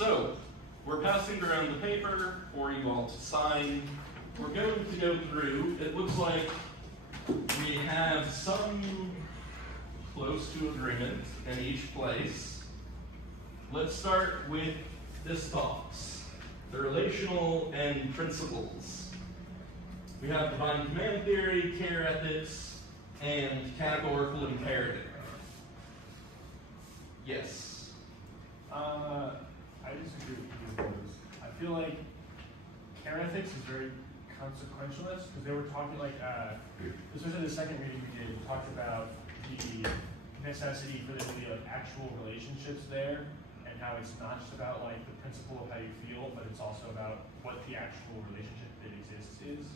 So, we're passing around the paper for you all to sign. We're going to go through, it looks like we have some close to agreement in each place. Let's start with this box, the relational and principles. We have divine command theory, care ethics, and categorical imperative. Yes? I disagree with either of those. I feel like care ethics is very consequentialist because they were talking like, especially the second reading we did, we talked about the necessity for there to be like actual relationships there and how it's not just about like the principle of how you feel, but it's also about what the actual relationship that exists is.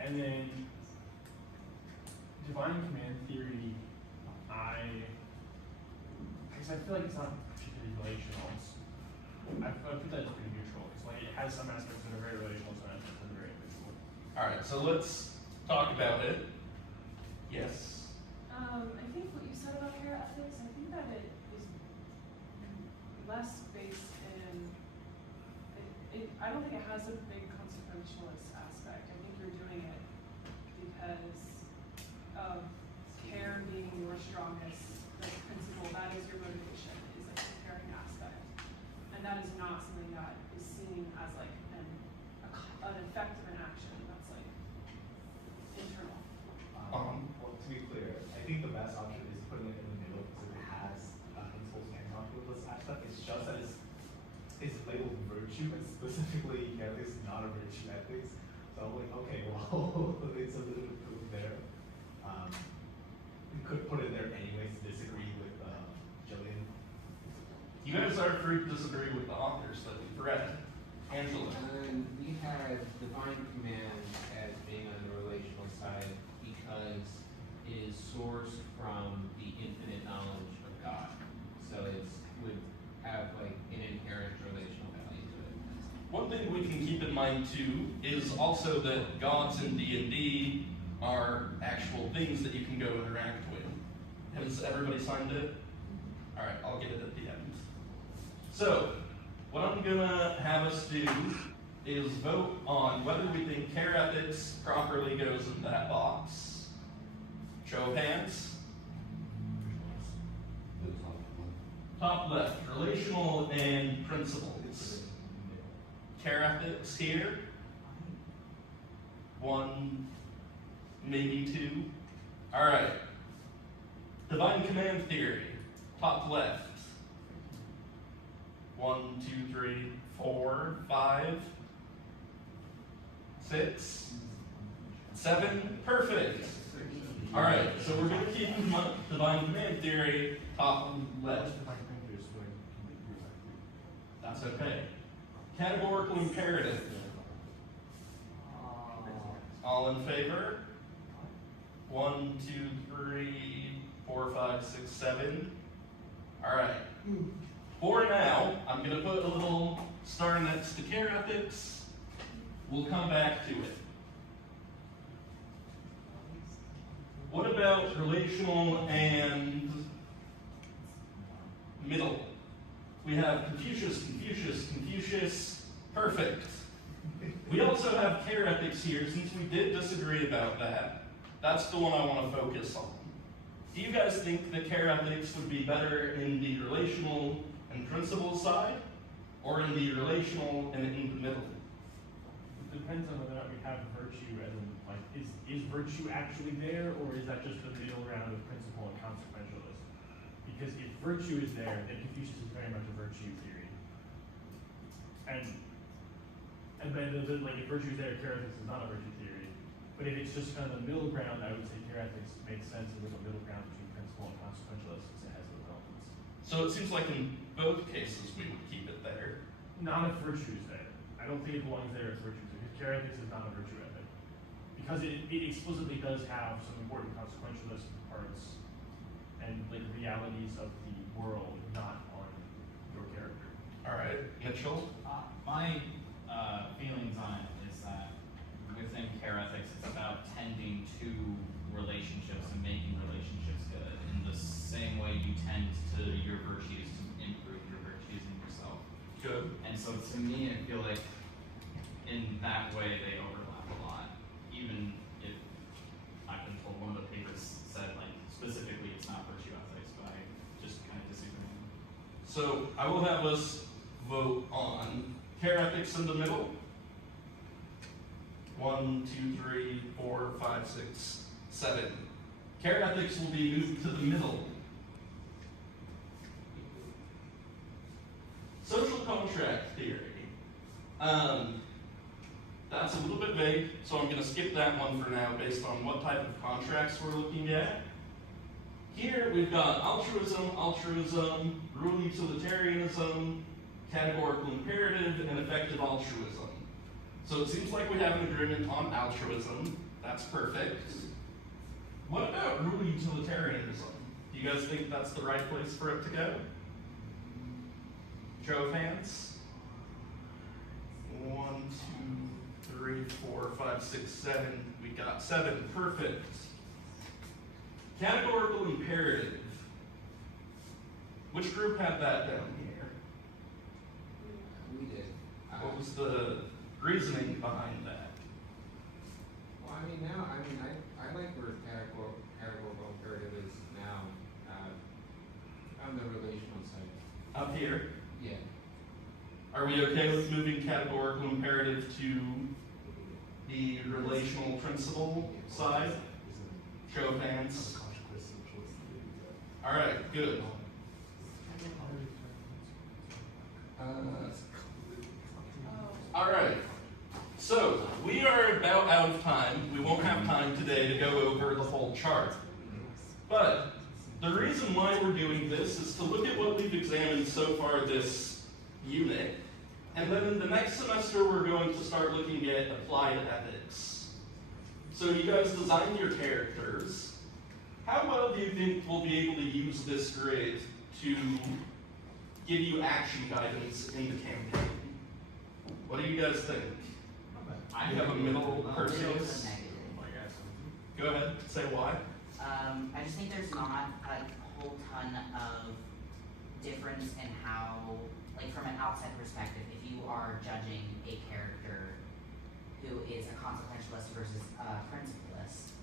And then divine command theory, I feel like it's not particularly relational. I put that as pretty neutral. It's like it has some aspects that are very relational, some aspects that are very individual. All right, so let's talk about it. Yes? I think what you said about care ethics, I think that it is less based in, I don't think it has a big consequentialist aspect. I think you're doing it because of care being your strongest principle. That is your motivation, is like the caring aspect. And that is not something that is seen as like an effect of an action that's like internal. Well, to be clear, I think the best option is putting it in the middle because it has principles and calculus aspect. It's just that it's labeled virtue, and specifically ethics is not a virtue ethics. So I'm like, okay, well, it's a little bit proof there. We could put it there anyways to disagree with Jillian. You guys are free to disagree with the authors that we've read. Angela? We had divine command as being on the relational side because it is sourced from the infinite knowledge of God. So it would have like an inherent relational value to it. One thing we can keep in mind too is also that gods in D&D are actual things that you can go interact with. Has everybody signed it? All right, I'll get it at the end. So, what I'm gonna have us do is vote on whether we think care ethics properly goes in that box. Show of hands. Top left, relational and principles. Care ethics here. 1, maybe 2. All right. Divine command theory, top left. 1, 2, 3, 4, 5, 6, 7, perfect. All right, so we're going to keep divine command theory top left. That's okay. Categorical imperative. All in favor? 1, 2, 3, 4, 5, 6, 7. All right. For now, I'm going to put a little star next to care ethics. We'll come back to it. What about relational and middle? We have Confucius, Confucius, Confucius, perfect. We also have care ethics here, since we did disagree about that. That's the one I want to focus on. Do you guys think that care ethics would be better in the relational and principle side, or in the relational and in the middle? It depends on whether or not we have virtue, as in, like, is virtue actually there, or is that just the middle ground of principle and consequentialist? Because if virtue is there, then Confucius is very much a virtue theory. And then, like, if virtue is there, care ethics is not a virtue theory. But if it's just kind of the middle ground, I would say care ethics makes sense as a middle ground between principle and consequentialist, since it has those elements. So it seems like in both cases we would keep it there. Not if virtue is there. I don't think it belongs there if virtue is there, because care ethics is not a virtue ethic. Because it explicitly does have some important consequentialist parts and like realities of the world, not on your character. All right, Mitchell? My feelings on it is that within care ethics, it's about tending to relationships and making relationships good in the same way you tend to your virtues to improve your virtues. confusing yourself. Good. And so to me, I feel like in that way they overlap a lot, even if I've been told one of the papers said like specifically it's not virtue ethics, but I just kind of disagree. So I will have us vote on care ethics in the middle. 1, 2, 3, 4, 5, 6, 7. Care ethics will be moved to the middle. Social contract theory. That's a little bit vague, so I'm going to skip that one for now based on what type of contracts we're looking at. Here we've got altruism, rule utilitarianism, categorical imperative, and effective altruism. So it seems like we have an agreement on altruism. That's perfect. What about rule utilitarianism? Do you guys think that's the right place for it to go? Show of hands. 1, 2, 3, 4, 5, 6, 7. We got 7. Perfect. Categorical imperative. Which group had that down here? We did. What was the reasoning behind that? Well, I mean, I like where categorical imperative is now, on the relational side. Up here. Yeah. Are we okay with moving categorical imperative to the relational principle side? Show of hands. All right, good. All right. So we are about out of time. We won't have time today to go over the whole chart. But the reason why we're doing this is to look at what we've examined so far this unit. And then in the next semester, we're going to start looking at applied ethics. So you guys design your characters. How well do you think we'll be able to use this grid to give you action guidance in the campaign? What do you guys think? You have a middle Perseus? Go ahead, say why. I just think there's not a whole ton of difference in how, like from an outside perspective, if you are judging a character who is a consequentialist versus a principalist,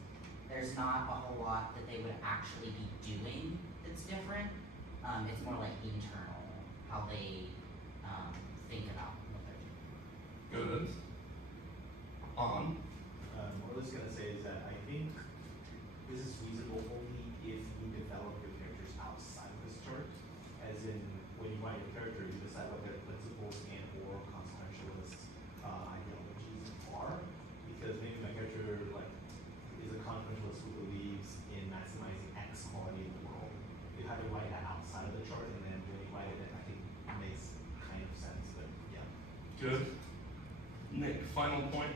there's not a whole lot that they would actually be doing that's different. It's more like internal, how they think about what they're doing. Good. On. What I was gonna say is that I think this is feasible only if you develop your characters outside of this chart. As in, when you write your character, you decide what their principles and or consequentialist ideologies are. Because maybe my character is a consequentialist who believes in maximizing X quality in the world. You have to write that outside of the chart, and then when you write it, I think it makes kind of sense. But yeah. Good. Nick, final point.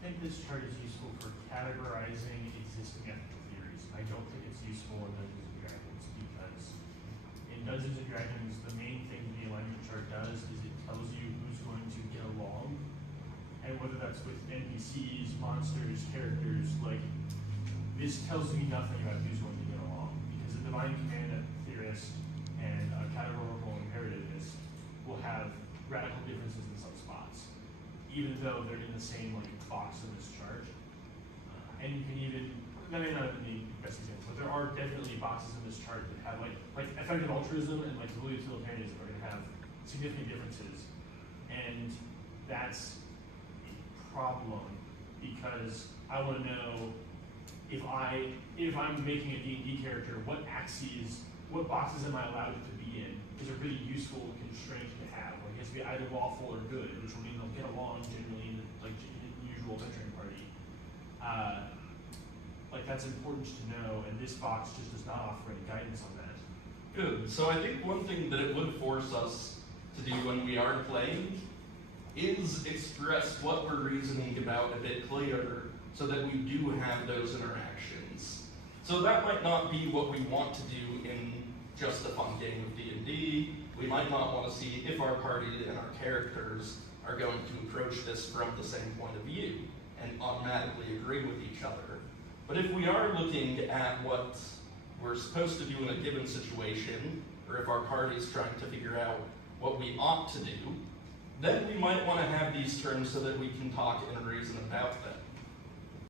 I think this chart is useful for categorizing existing ethical theories. I don't think it's useful in Dungeons and Dragons because in Dungeons and Dragons, the main thing the alignment chart does is it tells you who's going to get along, and whether that's with NPCs, monsters, characters, like this tells me nothing about who's going to get along because a divine command theorist and a categorical imperativist will have radical differences in some spots, even though they're in the same box in this chart. And you can even, that may not be the best example, but there are definitely boxes in this chart that have like effective altruism and rule utilitarianism are going to have significant differences. And that's a problem because I want to know if I'm making a D&D character, what axes, what boxes am I allowed to be in is a really useful constraint to have. Like it has to be either lawful or good, which will mean they'll get along generally in the usual adventuring party. That's important to know, and this box just does not offer any guidance on that. Good. So I think one thing that it would force us to do when we are playing is express what we're reasoning about a bit clearer so that we do have those interactions. So that might not be what we want to do in just a fun game of D&D. We might not want to see if our party and our characters are going to approach this from the same point of view and automatically agree with each other. But if we are looking at what we're supposed to do in a given situation, or if our party is trying to figure out what we ought to do, then we might want to have these terms so that we can talk and reason about them.